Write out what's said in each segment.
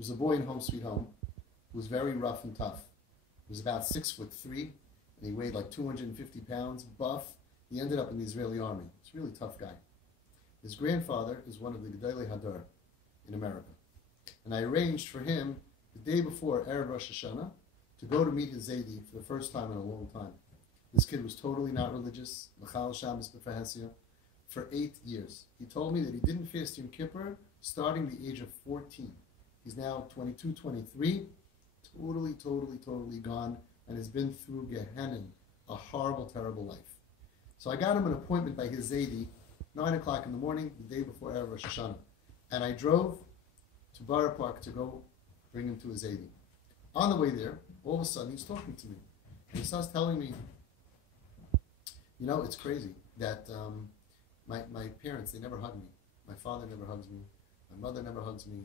was a boy in Home Sweet Home who was very rough and tough. He was about 6'3", and he weighed like 250 pounds, buff. He ended up in the Israeli army. He's a really tough guy. His grandfather is one of the GEDOLIM in America. And I arranged for him the day before Erev Rosh Hashanah to go to meet his Zaidi for the first time in a long time. This kid was totally not religious, L'chal Shabbos b'Fahesya, for 8 years. He told me that he didn't fast Yom Kippur starting the age of 14. He's now 22, 23, totally gone, and has been through Gehenna, a horrible, terrible life. So I got him an appointment by his Zaidi, 9 o'clock in the morning, the day before Erev Rosh Hashanah. And I drove to Borough Park to go bring him to his Zaidi. On the way there, all of a sudden, he's talking to me. And he starts telling me, you know, it's crazy that my parents, they never hug me. My father never hugs me. My mother never hugs me.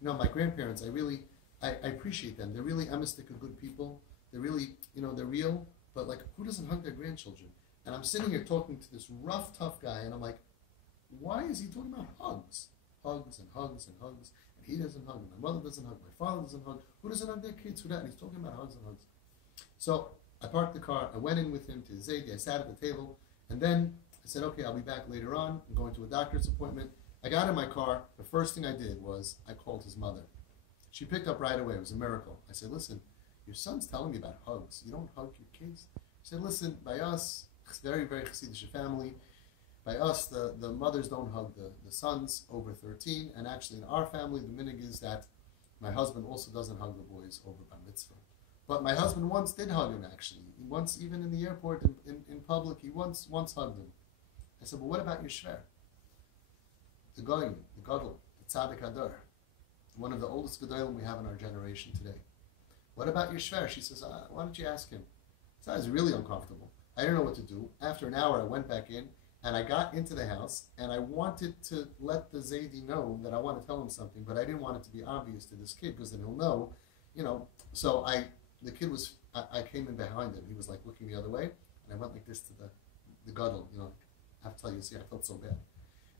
You know, my grandparents, I appreciate them. They're really emistic of good people. They're really, you know, they're real. But like, who doesn't hug their grandchildren? And I'm sitting here talking to this rough, tough guy, and I'm like, why is he talking about hugs? Hugs and hugs and hugs. And he doesn't hug. My mother doesn't hug. My father doesn't hug. Who doesn't hug their kids? Who that? And he's talking about hugs and hugs. So I parked the car. I went in with him to the Zaidi. I sat at the table. And then I said, okay, I'll be back later on. I'm going to a doctor's appointment. I got in my car. The first thing I did was I called his mother. She picked up right away. It was a miracle. I said, listen, your son's telling me about hugs. You don't hug your kids? She said, listen, by us, it's a very, very Chassidish family. By us, the mothers don't hug the sons over 13. And actually, in our family, the minhag is that my husband also doesn't hug the boys over bar mitzvah. But my husband once did hug him, actually. He once, even in the airport, in public, he once hugged him. I said, but what about your shver? The goyim, the gadol, the tzaddik hadar, one of the oldest gedolim we have in our generation today. What about your shver? She says, why don't you ask him? So I was really uncomfortable. I didn't know what to do. After an hour, I went back in, and I got into the house, and I wanted to let the Zaidi know that I want to tell him something, but I didn't want it to be obvious to this kid, because then he'll know, you know. So the kid was, I came in behind him. He was like looking the other way, and I went like this to the gadol, you know. I have to tell you, see, I felt so bad.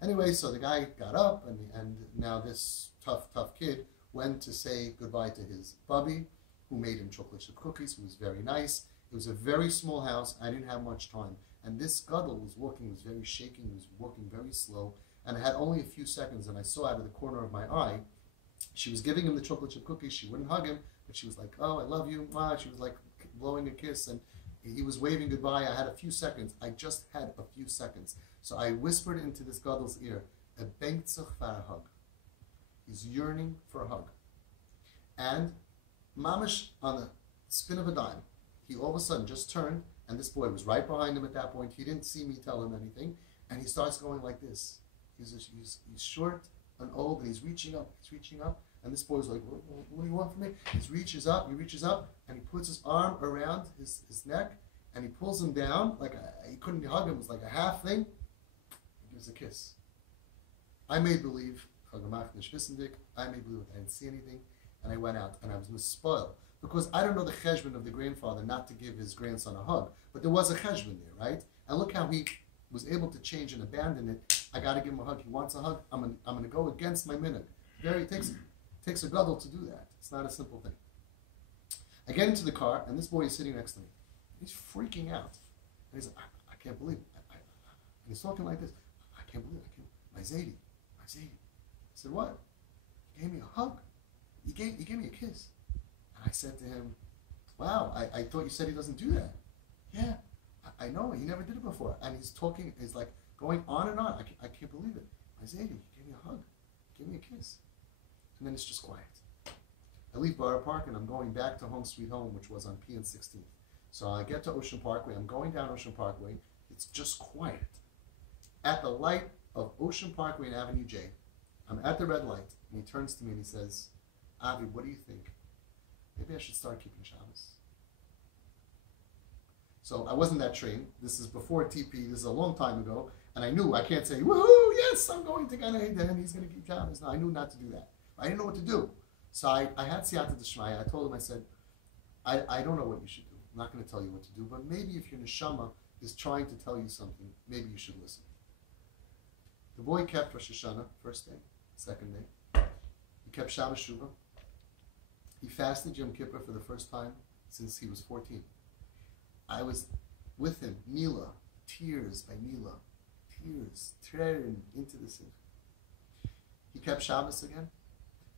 Anyway, so the guy got up, and now this tough kid went to say goodbye to his bubby, who made him chocolate chip cookies, who was very nice. It was a very small house. I didn't have much time. And this gadol was walking, was very shaking, was walking very slow, and I had only a few seconds, and I saw out of the corner of my eye, she was giving him the chocolate chip cookies. She wouldn't hug him, but she was like, oh, I love you. Wow. She was like blowing a kiss, and he was waving goodbye. I had a few seconds. I just had a few seconds. So I whispered into this gadol's ear, a bengtzach for a hug. He's yearning for a hug. And mamish, on the spin of a dime, he all of a sudden just turned, and this boy was right behind him at that point. He didn't see me tell him anything, and he starts going like this. He's short and old, and he's reaching up, and this boy's like, what do you want from me? He reaches up, and he puts his arm around his neck, and he pulls him down, like he couldn't hug him, it was like a half thing. He gives a kiss. I made believe, I made believe I didn't see anything, and I went out, and I was spoiled. Because I don't know the cheshbon of the grandfather not to give his grandson a hug. But there was a cheshbon there, right? And look how he was able to change and abandon it. I got to give him a hug. He wants a hug. I'm going to go against my minhag. It takes a gadol to do that. It's not a simple thing. I get into the car, and this boy is sitting next to me. He's freaking out. And he's like, I can't believe it. And he's talking like this. I can't believe it. My Zaidi. I said, what? He gave me a hug. He gave me a kiss. I said to him, wow, I thought you said he doesn't do that. Yeah, I know, he never did it before. And he's talking, he's like going on and on. I can't believe it. I said, he gave me a hug, he gave me a kiss. And then it's just quiet. I leave Borough Park and I'm going back to Home Sweet Home, which was on P and 16th. So I get to Ocean Parkway, I'm going down Ocean Parkway, it's just quiet. At the light of Ocean Parkway and Avenue J, I'm at the red light, and he turns to me and he says, Avi, what do you think? Maybe I should start keeping Shabbos. So I wasn't that trained. This is before TP. This is a long time ago. And I knew I can't say, woohoo, yes, I'm going to Gan Eden and he's going to keep Shabbos. No, I knew not to do that. I didn't know what to do. So I had Siyata D'Shmaya. I told him, I said, I don't know what you should do. I'm not going to tell you what to do. But maybe if your neshama is trying to tell you something, maybe you should listen. The boy kept Rosh Hashanah, first day, second day. He kept Shabbos Shuvah. He fasted Yom Kippur for the first time since he was 14. I was with him, Mila, tears by Mila, tears, tearing into the sin. He kept Shabbos again.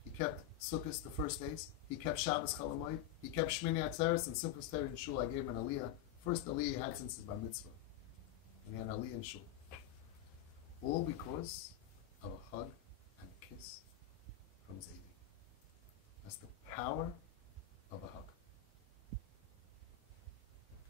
He kept Sukkot the first days. He kept Shabbos Chol Hamoed. He kept Shmini Atzeres and Simchas Torah in Shul. I gave him an Aliyah. First Aliyah he had since his Bar Mitzvah. And he had an Aliyah in Shul. All because of a hug and a kiss from Zaidi. That's the power of a hug.